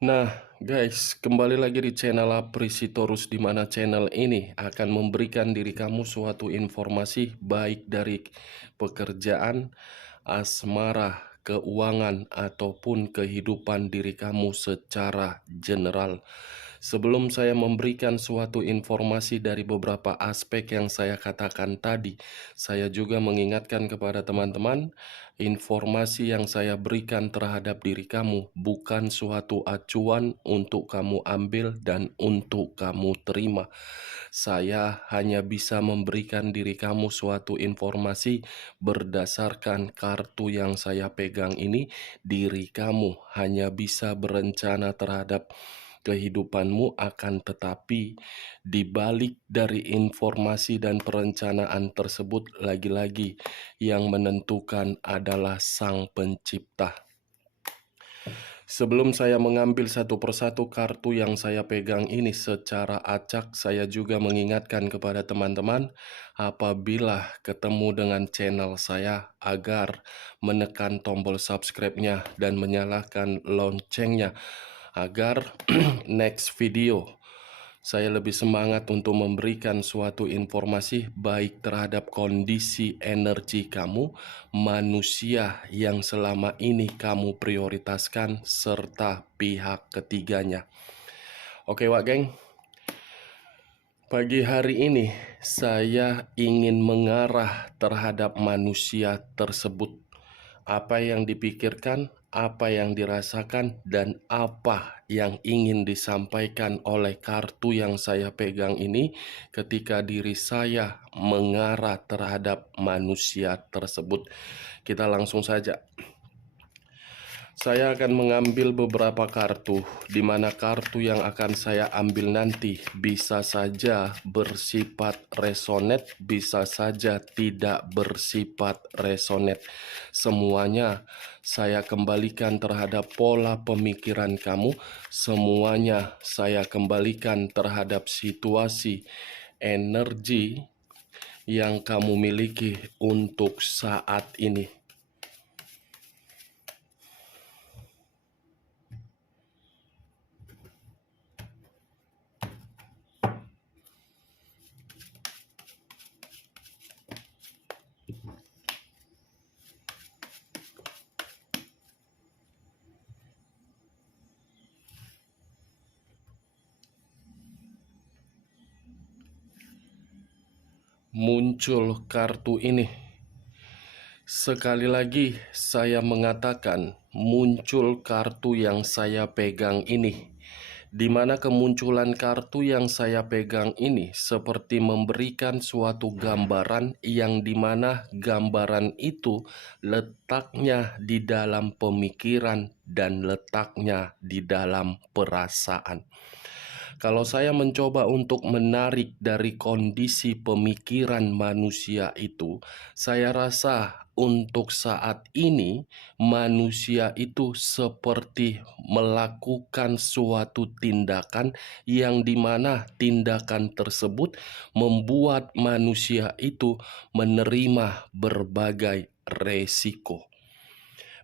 Nah, guys, kembali lagi di channel Aprisitorus, di mana channel ini akan memberikan diri kamu suatu informasi baik dari pekerjaan, asmara, keuangan, ataupun kehidupan diri kamu secara general. Sebelum saya memberikan suatu informasi dari beberapa aspek yang saya katakan tadi, saya juga mengingatkan kepada teman-teman, informasi yang saya berikan terhadap diri kamu bukan suatu acuan untuk kamu ambil dan untuk kamu terima. Saya hanya bisa memberikan diri kamu suatu informasi berdasarkan kartu yang saya pegang ini. Diri kamu hanya bisa berencana terhadap kehidupanmu, akan tetapi di balik dari informasi dan perencanaan tersebut, lagi-lagi yang menentukan adalah Sang Pencipta. Sebelum saya mengambil satu persatu kartu yang saya pegang ini secara acak, saya juga mengingatkan kepada teman-teman apabila ketemu dengan channel saya agar menekan tombol subscribe-nya dan menyalakan loncengnya agar next video saya lebih semangat untuk memberikan suatu informasi baik terhadap kondisi energi kamu, manusia yang selama ini kamu prioritaskan, serta pihak ketiganya. Oke Wak Geng, pagi hari ini saya ingin mengarah terhadap manusia tersebut. Apa yang dipikirkan, apa yang dirasakan, dan apa yang ingin disampaikan oleh kartu yang saya pegang ini ketika diri saya mengarah terhadap manusia tersebut. Kita langsung saja. Saya akan mengambil beberapa kartu, di mana kartu yang akan saya ambil nanti bisa saja bersifat resonet, bisa saja tidak bersifat resonet. Semuanya saya kembalikan terhadap pola pemikiran kamu, semuanya saya kembalikan terhadap situasi energi yang kamu miliki untuk saat ini. Muncul kartu ini. Sekali lagi saya mengatakan, muncul kartu yang saya pegang ini, di mana kemunculan kartu yang saya pegang ini seperti memberikan suatu gambaran yang dimana gambaran itu letaknya di dalam pemikiran dan letaknya di dalam perasaan. Kalau saya mencoba untuk menarik dari kondisi pemikiran manusia itu, saya rasa untuk saat ini manusia itu seperti melakukan suatu tindakan yang dimana tindakan tersebut membuat manusia itu menerima berbagai resiko.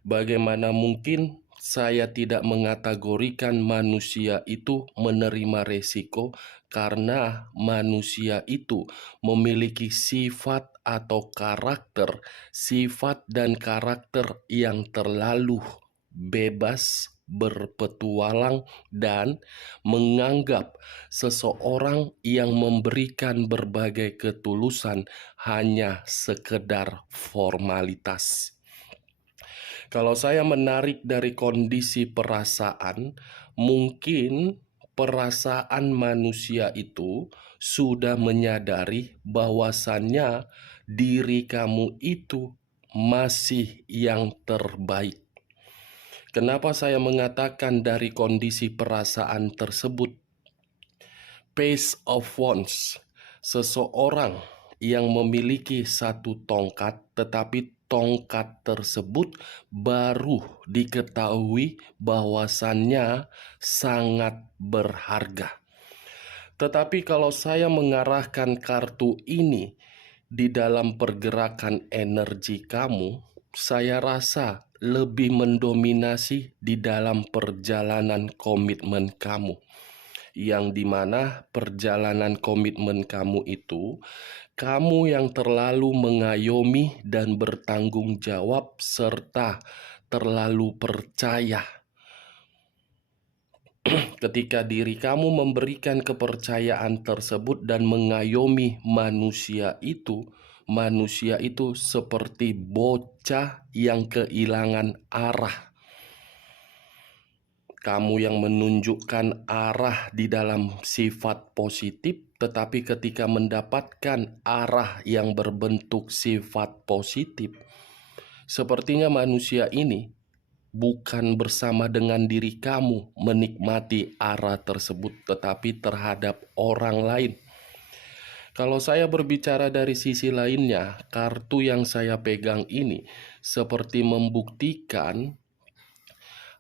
Bagaimana mungkin saya tidak mengategorikan manusia itu menerima resiko, karena manusia itu memiliki sifat atau karakter, sifat dan karakter yang terlalu bebas, berpetualang, dan menganggap seseorang yang memberikan berbagai ketulusan hanya sekedar formalitas. Kalau saya menarik dari kondisi perasaan, mungkin perasaan manusia itu sudah menyadari bahwasannya diri kamu itu masih yang terbaik. Kenapa saya mengatakan dari kondisi perasaan tersebut? Page of Wands, seseorang yang memiliki satu tongkat, tetapi tongkat tersebut baru diketahui bahwasannya sangat berharga. Tetapi kalau saya mengarahkan kartu ini di dalam pergerakan energi kamu, saya rasa lebih mendominasi di dalam perjalanan komitmen kamu. Yang dimana perjalanan komitmen kamu itu, kamu yang terlalu mengayomi dan bertanggung jawab serta terlalu percaya. Ketika diri kamu memberikan kepercayaan tersebut dan mengayomi manusia itu seperti bocah yang kehilangan arah. Kamu yang menunjukkan arah di dalam sifat positif, tetapi ketika mendapatkan arah yang berbentuk sifat positif, sepertinya manusia ini bukan bersama dengan diri kamu menikmati arah tersebut, tetapi terhadap orang lain. Kalau saya berbicara dari sisi lainnya, kartu yang saya pegang ini seperti membuktikan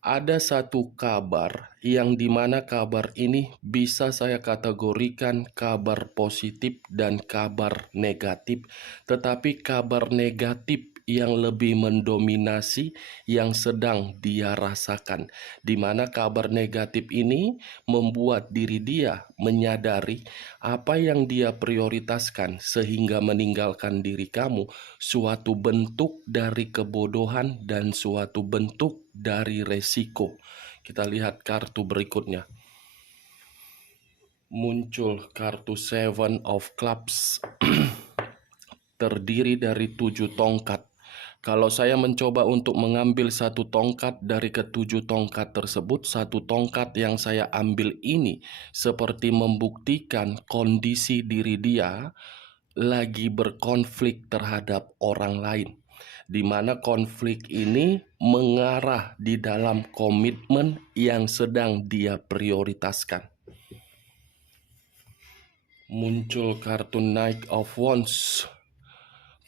ada satu kabar yang dimana kabar ini bisa saya kategorikan kabar positif dan kabar negatif. Tetapi kabar negatif yang lebih mendominasi yang sedang dia rasakan. Dimana kabar negatif ini membuat diri dia menyadari apa yang dia prioritaskan sehingga meninggalkan diri kamu, suatu bentuk dari kebodohan dan suatu bentuk dari resiko. Kita lihat kartu berikutnya. Muncul kartu Seven of Clubs. Terdiri dari 7 tongkat. Kalau saya mencoba untuk mengambil satu tongkat dari ketujuh tongkat tersebut, satu tongkat yang saya ambil ini seperti membuktikan kondisi diri dia lagi berkonflik terhadap orang lain, di mana konflik ini mengarah di dalam komitmen yang sedang dia prioritaskan. Muncul kartu Knight of Wands,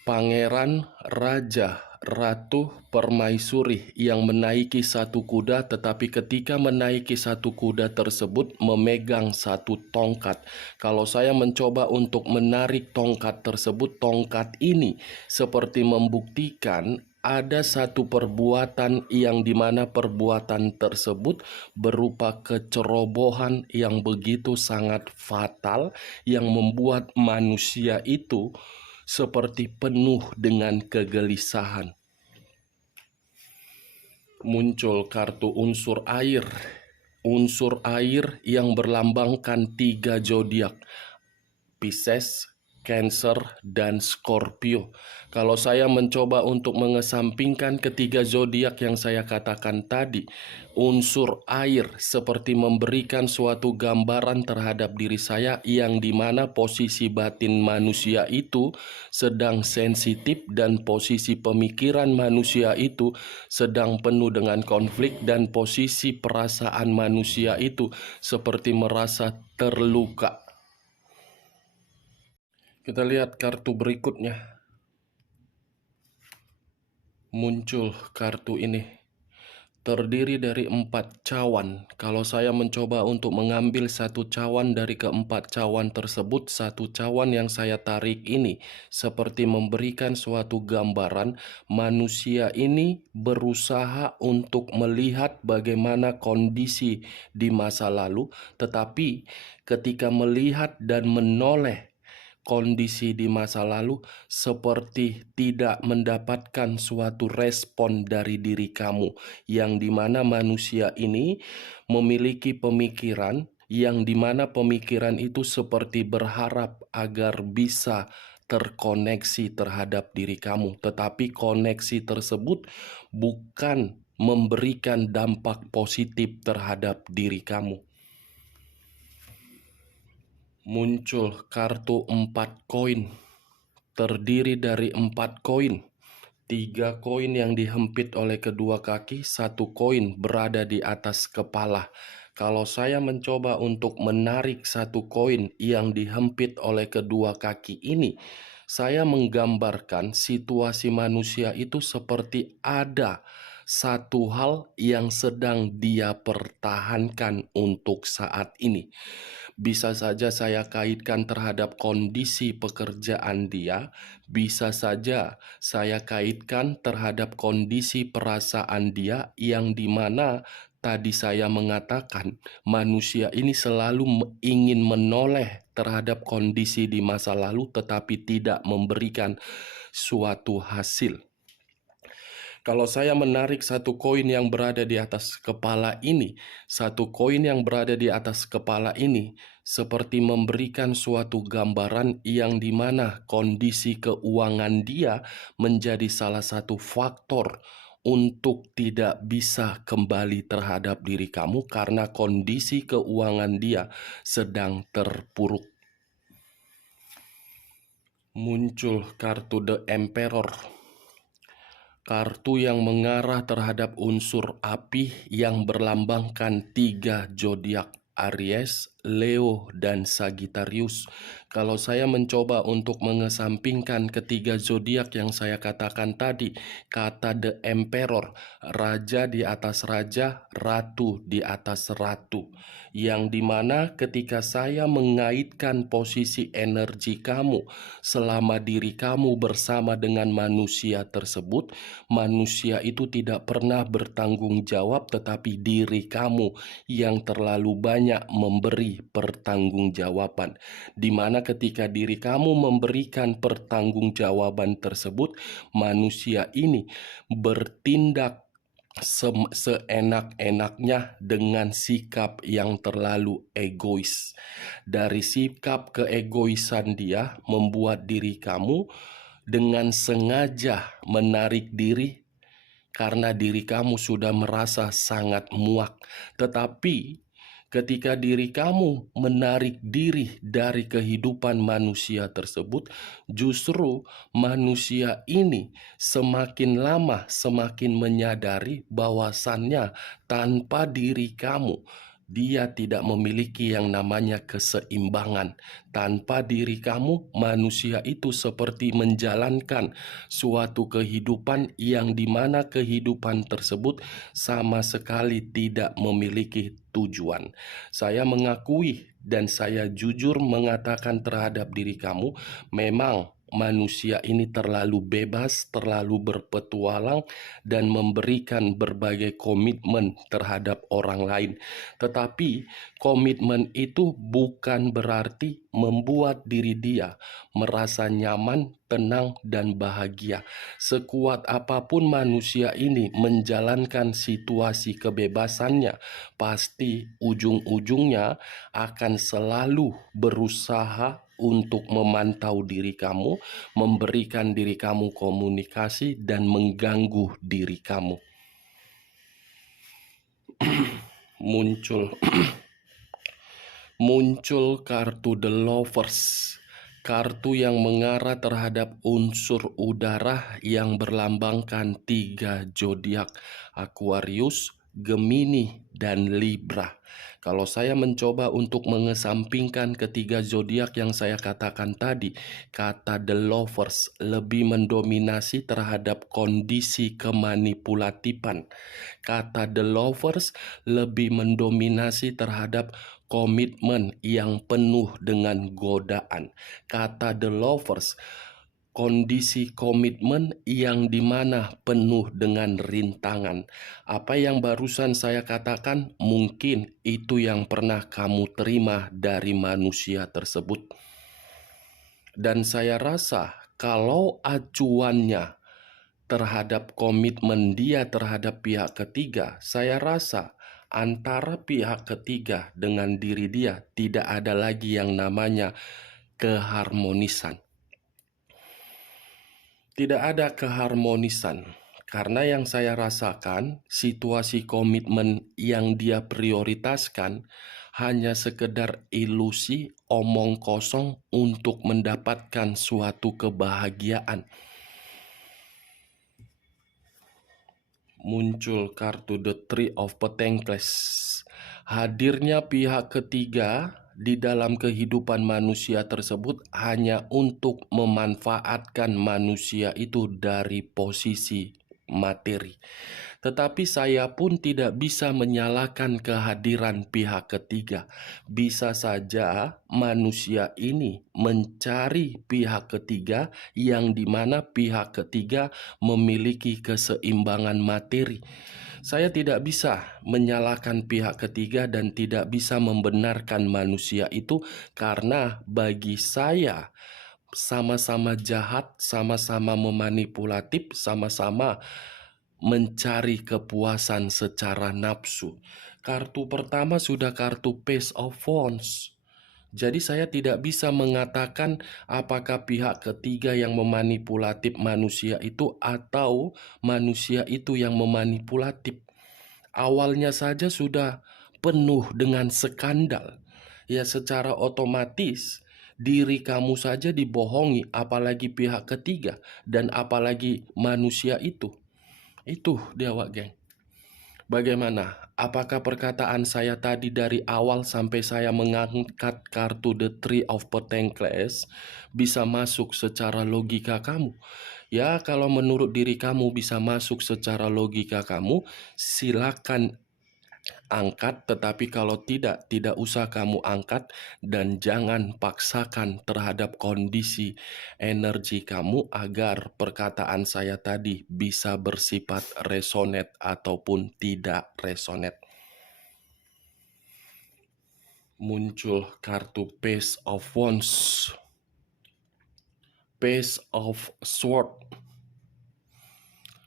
Pangeran, Raja, Ratu, Permaisuri yang menaiki satu kuda, tetapi ketika menaiki satu kuda tersebut memegang satu tongkat. Kalau saya mencoba untuk menarik tongkat tersebut, tongkat ini seperti membuktikan ada satu perbuatan yang dimana perbuatan tersebut berupa kecerobohan yang begitu sangat fatal yang membuat manusia itu seperti penuh dengan kegelisahan. Muncul kartu unsur air. Unsur air yang berlambangkan 3 zodiak, Pisces, Cancer, dan Scorpio. Kalau saya mencoba untuk mengesampingkan ketiga zodiak yang saya katakan tadi, unsur air seperti memberikan suatu gambaran terhadap diri saya yang dimana posisi batin manusia itu sedang sensitif dan posisi pemikiran manusia itu sedang penuh dengan konflik dan posisi perasaan manusia itu seperti merasa terluka. Kita lihat kartu berikutnya. Muncul kartu ini. Terdiri dari 4 cawan. Kalau saya mencoba untuk mengambil satu cawan dari keempat cawan tersebut, satu cawan yang saya tarik ini seperti memberikan suatu gambaran manusia ini berusaha untuk melihat bagaimana kondisi di masa lalu, tetapi ketika melihat dan menoleh kondisi di masa lalu seperti tidak mendapatkan suatu respon dari diri kamu, yang dimana manusia ini memiliki pemikiran yang dimana pemikiran itu seperti berharap agar bisa terkoneksi terhadap diri kamu, tetapi koneksi tersebut bukan memberikan dampak positif terhadap diri kamu. Muncul kartu 4 koin. Terdiri dari 4 koin. 3 koin yang dihempit oleh kedua kaki, 1 koin berada di atas kepala. Kalau saya mencoba untuk menarik 1 koin yang dihempit oleh kedua kaki ini, saya menggambarkan situasi manusia itu seperti ada satu hal yang sedang dia pertahankan untuk saat ini. Bisa saja saya kaitkan terhadap kondisi pekerjaan dia, bisa saja saya kaitkan terhadap kondisi perasaan dia yang dimana tadi saya mengatakan manusia ini selalu ingin menoleh terhadap kondisi di masa lalu tetapi tidak memberikan suatu hasil. Kalau saya menarik satu koin yang berada di atas kepala ini, satu koin yang berada di atas kepala ini seperti memberikan suatu gambaran yang dimana kondisi keuangan dia menjadi salah satu faktor untuk tidak bisa kembali terhadap diri kamu karena kondisi keuangan dia sedang terpuruk. Muncul kartu The Emperor. Kartu yang mengarah terhadap unsur api yang berlambangkan 3 zodiak Aries, Leo, dan Sagittarius. Kalau saya mencoba untuk mengesampingkan ketiga zodiak yang saya katakan tadi, kata The Emperor, raja di atas raja, ratu di atas ratu. Yang dimana ketika saya mengaitkan posisi energi kamu selama diri kamu bersama dengan manusia tersebut, manusia itu tidak pernah bertanggung jawab, tetapi diri kamu yang terlalu banyak memberi pertanggungjawaban. Di mana ketika diri kamu memberikan pertanggungjawaban tersebut, manusia ini bertindak seenak-enaknya dengan sikap yang terlalu egois. Dari sikap keegoisan dia membuat diri kamu dengan sengaja menarik diri karena diri kamu sudah merasa sangat muak. Tetapi ketika diri kamu menarik diri dari kehidupan manusia tersebut, justru manusia ini semakin lama semakin menyadari bahwasannya tanpa diri kamu, dia tidak memiliki yang namanya keseimbangan. Tanpa diri kamu, manusia itu seperti menjalankan suatu kehidupan yang dimana kehidupan tersebut sama sekali tidak memiliki tujuan. Saya mengakui dan saya jujur mengatakan terhadap diri kamu, memang manusia ini terlalu bebas, terlalu berpetualang, dan memberikan berbagai komitmen terhadap orang lain. Tetapi komitmen itu bukan berarti membuat diri dia merasa nyaman, tenang, dan bahagia. Sekuat apapun manusia ini menjalankan situasi kebebasannya, pasti ujung-ujungnya akan selalu berusaha untuk memantau diri kamu, memberikan diri kamu komunikasi, dan mengganggu diri kamu. Muncul kartu The Lovers, kartu yang mengarah terhadap unsur udara yang berlambangkan 3 zodiak Aquarius, Gemini, dan Libra. Kalau saya mencoba untuk mengesampingkan ketiga zodiak yang saya katakan tadi, kata The Lovers lebih mendominasi terhadap kondisi kemanipulatifan. Kata The Lovers lebih mendominasi terhadap komitmen yang penuh dengan godaan. Kata The Lovers, kondisi komitmen yang dimana penuh dengan rintangan. Apa yang barusan saya katakan, mungkin itu yang pernah kamu terima dari manusia tersebut. Dan saya rasa kalau acuannya terhadap komitmen dia terhadap pihak ketiga, saya rasa antara pihak ketiga dengan diri dia tidak ada lagi yang namanya keharmonisan. Tidak ada keharmonisan, karena yang saya rasakan situasi komitmen yang dia prioritaskan hanya sekedar ilusi omong kosong untuk mendapatkan suatu kebahagiaan. Muncul kartu The Three of Pentacles. Hadirnya pihak ketiga di dalam kehidupan manusia tersebut hanya untuk memanfaatkan manusia itu dari posisi materi. Tetapi saya pun tidak bisa menyalahkan kehadiran pihak ketiga. Bisa saja manusia ini mencari pihak ketiga yang dimana pihak ketiga memiliki keseimbangan materi. Saya tidak bisa menyalahkan pihak ketiga dan tidak bisa membenarkan manusia itu karena bagi saya sama-sama jahat, sama-sama memanipulatif, sama-sama mencari kepuasan secara nafsu. Kartu pertama sudah kartu Page of Wands. Jadi saya tidak bisa mengatakan apakah pihak ketiga yang memanipulatif manusia itu atau manusia itu yang memanipulatif. Awalnya saja sudah penuh dengan skandal. Ya secara otomatis diri kamu saja dibohongi, apalagi pihak ketiga dan apalagi manusia itu. Itu dia Wak Geng. Bagaimana? Apakah perkataan saya tadi dari awal sampai saya mengangkat kartu The Three of Pentacles bisa masuk secara logika kamu? Ya, kalau menurut diri kamu bisa masuk secara logika kamu, silakan angkat, tetapi kalau tidak, tidak usah kamu angkat dan jangan paksakan terhadap kondisi energi kamu agar perkataan saya tadi bisa bersifat resonate ataupun tidak resonate. Muncul kartu Page of Wands, Page of Swords.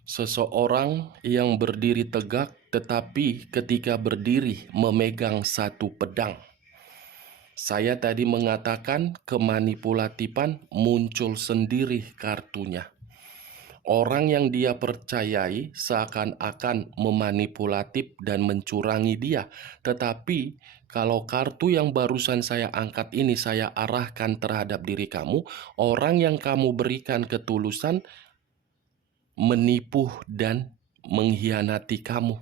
Seseorang yang berdiri tegak tetapi ketika berdiri memegang satu pedang. Saya tadi mengatakan kemanipulatifan muncul sendiri kartunya. Orang yang dia percayai seakan-akan memanipulatif dan mencurangi dia. Tetapi kalau kartu yang barusan saya angkat ini saya arahkan terhadap diri kamu, orang yang kamu berikan ketulusan menipu dan mengkhianati kamu.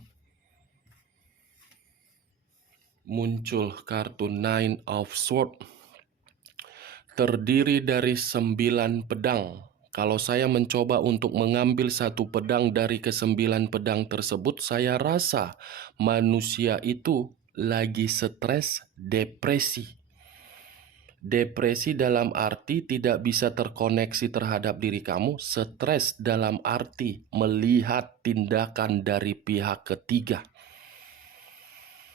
Muncul kartu Nine of Swords, terdiri dari 9 pedang. Kalau saya mencoba untuk mengambil satu pedang dari ke-9 pedang tersebut, saya rasa manusia itu lagi stres, depresi. Depresi dalam arti tidak bisa terkoneksi terhadap diri kamu, stres dalam arti melihat tindakan dari pihak ketiga.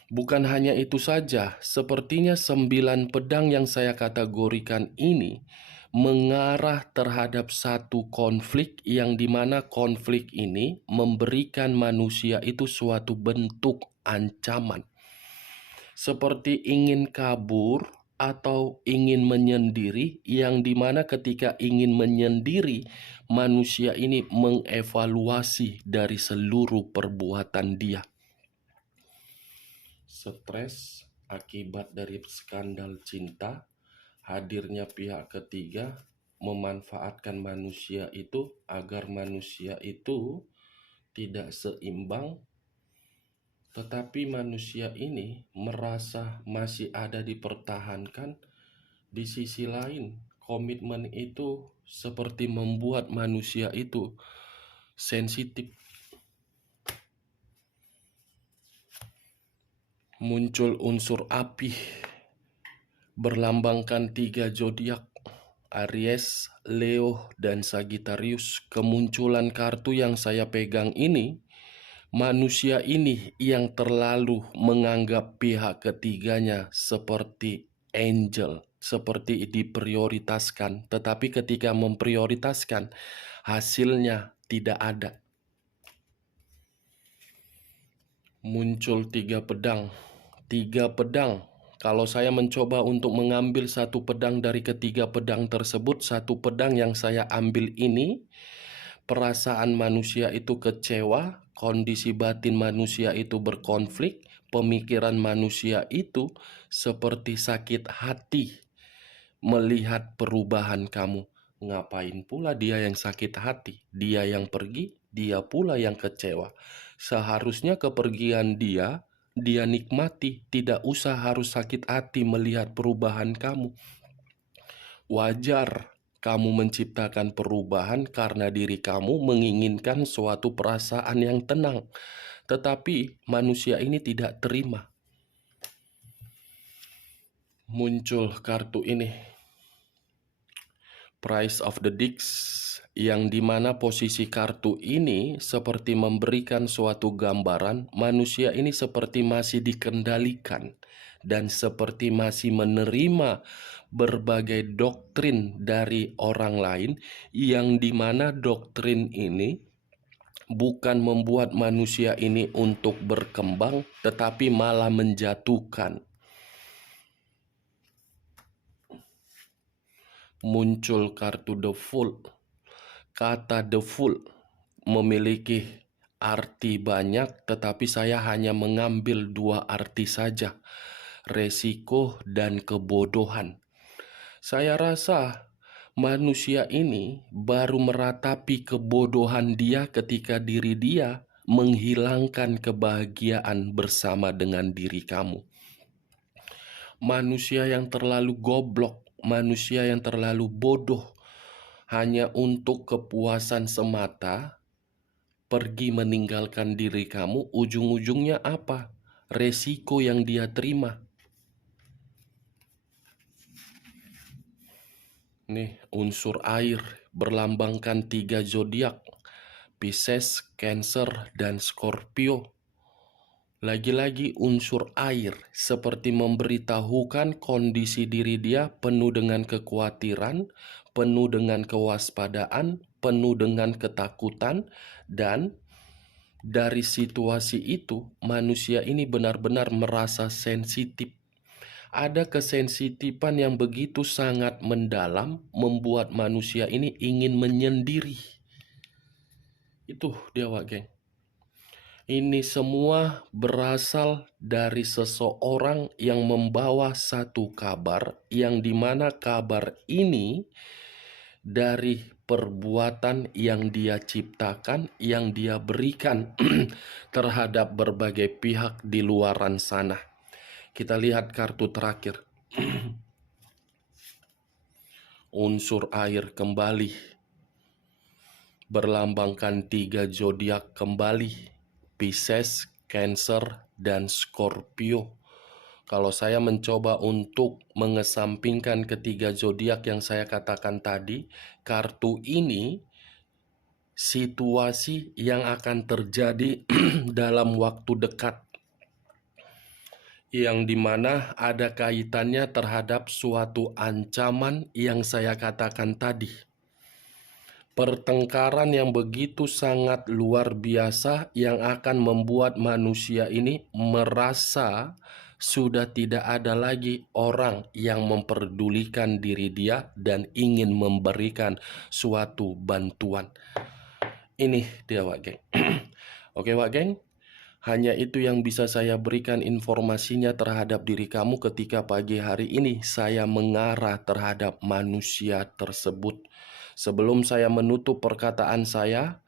Bukan hanya itu saja, sepertinya 9 pedang yang saya kategorikan ini mengarah terhadap satu konflik yang dimana konflik ini memberikan manusia itu suatu bentuk ancaman. Seperti ingin kabur atau ingin menyendiri, yang dimana ketika ingin menyendiri, manusia ini mengevaluasi dari seluruh perbuatan dia. Stres akibat dari skandal cinta, hadirnya pihak ketiga memanfaatkan manusia itu agar manusia itu tidak seimbang. Tetapi manusia ini merasa masih ada dipertahankan. Di sisi lain, komitmen itu seperti membuat manusia itu sensitif. Muncul unsur api, berlambangkan 3 zodiak, Aries, Leo, dan Sagittarius. Kemunculan kartu yang saya pegang ini, manusia ini yang terlalu menganggap pihak ketiganya seperti angel, seperti diprioritaskan. Tetapi ketika memprioritaskan, hasilnya tidak ada. Muncul 3 pedang. 3 pedang. Kalau saya mencoba untuk mengambil satu pedang dari ketiga pedang tersebut, satu pedang yang saya ambil ini, perasaan manusia itu kecewa, kondisi batin manusia itu berkonflik, pemikiran manusia itu seperti sakit hati melihat perubahan kamu. Ngapain pula dia yang sakit hati? Dia yang pergi, dia pula yang kecewa. Seharusnya kepergian dia nikmati, tidak usah harus sakit hati melihat perubahan kamu. Wajar Kamu menciptakan perubahan karena diri kamu menginginkan suatu perasaan yang tenang. Tetapi manusia ini tidak terima. Muncul kartu ini, Price of the Dicks, yang dimana posisi kartu ini seperti memberikan suatu gambaran manusia ini seperti masih dikendalikan dan seperti masih menerima berbagai doktrin dari orang lain, yang dimana doktrin ini bukan membuat manusia ini untuk berkembang, tetapi malah menjatuhkan. Muncul kartu The Fool. Kata The Fool memiliki arti banyak, tetapi saya hanya mengambil dua arti saja, resiko dan kebodohan. Saya rasa manusia ini baru meratapi kebodohan dia ketika diri dia menghilangkan kebahagiaan bersama dengan diri kamu. Manusia yang terlalu goblok, manusia yang terlalu bodoh, hanya untuk kepuasan semata, pergi meninggalkan diri kamu. Ujung-ujungnya apa? Resiko yang dia terima. Nih, unsur air berlambangkan 3 zodiak, Pisces, Cancer, dan Scorpio. Lagi-lagi unsur air seperti memberitahukan kondisi diri dia penuh dengan kekhawatiran, penuh dengan kewaspadaan, penuh dengan ketakutan, dan dari situasi itu manusia ini benar-benar merasa sensitif. Ada kesensitifan yang begitu sangat mendalam membuat manusia ini ingin menyendiri. Itu dia, Wak Geng. Ini semua berasal dari seseorang yang membawa satu kabar, yang dimana kabar ini dari perbuatan yang dia ciptakan, yang dia berikan terhadap berbagai pihak di luaran sana. Kita lihat kartu terakhir. Unsur air kembali, berlambangkan 3 zodiak kembali, Pisces, Cancer, dan Scorpio. Kalau saya mencoba untuk mengesampingkan ketiga zodiak yang saya katakan tadi, kartu ini situasi yang akan terjadi dalam waktu dekat, yang dimana ada kaitannya terhadap suatu ancaman yang saya katakan tadi. Pertengkaran yang begitu sangat luar biasa yang akan membuat manusia ini merasa sudah tidak ada lagi orang yang memperdulikan diri dia dan ingin memberikan suatu bantuan. Ini dia, Wak Geng. Oke, Wak Geng. Hanya itu yang bisa saya berikan informasinya terhadap diri kamu ketika pagi hari ini saya mengarah terhadap manusia tersebut. Sebelum saya menutup perkataan saya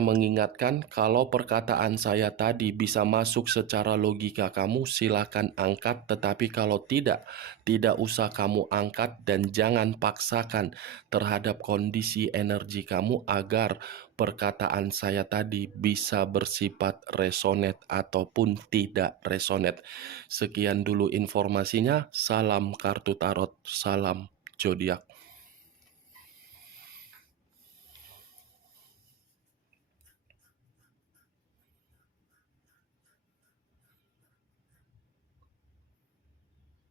mengingatkan kalau perkataan saya tadi bisa masuk secara logika kamu, silakan angkat. Tetapi kalau tidak usah kamu angkat dan jangan paksakan terhadap kondisi energi kamu agar perkataan saya tadi bisa bersifat resonate ataupun tidak resonate. Sekian dulu informasinya. Salam kartu tarot, salam zodiak.